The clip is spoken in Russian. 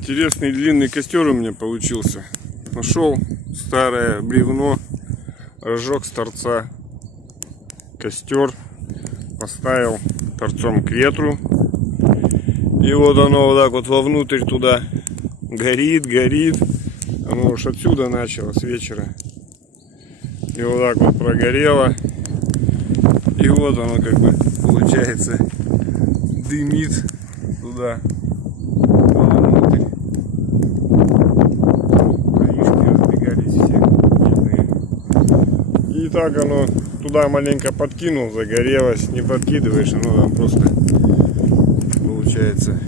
Интересный длинный костер у меня получился. Нашел старое бревно, разжег с торца костер, поставил торцом к ветру. И вот оно вот так вот вовнутрь туда горит, горит. Оно уж отсюда начало, с вечера. И вот так вот прогорело. И вот оно как бы получается дымит туда. Вовнутрь. Краишки разбегались все видные. И так оно туда маленько подкинул, загорелось. Не подкидываешь, оно там просто получается